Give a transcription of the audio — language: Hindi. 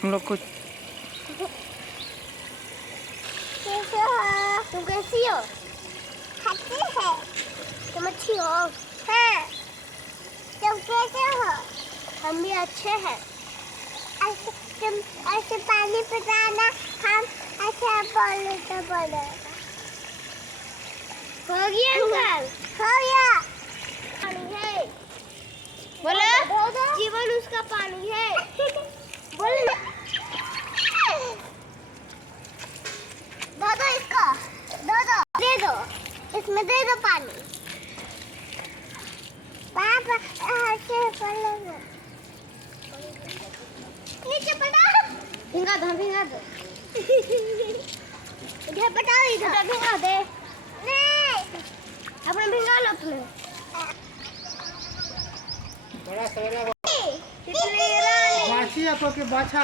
तुम लोग को कैसे हो? तुम कैसी हो? अच्छी है। तुम अच्छी हो? हाँ। तुम कैसे हो? हम भी अच्छे हैं। ऐसे तुम ऐसे पानी पिलाना, हम ऐसे बोले तो बोलेगा। हो गया अंकल? हो गया। पानी है। बोलो। जीवन उसका पानी है। बोलो। दो इसको, दे दो, इसमें दे दो पानी। पापा ऐसे पड़ेगा। नीचे पटाओ। भिंगा दो। इधर पटाओ, इधर भिंगा दे। नहीं, अपने भिंगा लो अपने। बड़ा सवेरा कितने रानी? बाछी आपको के बाछा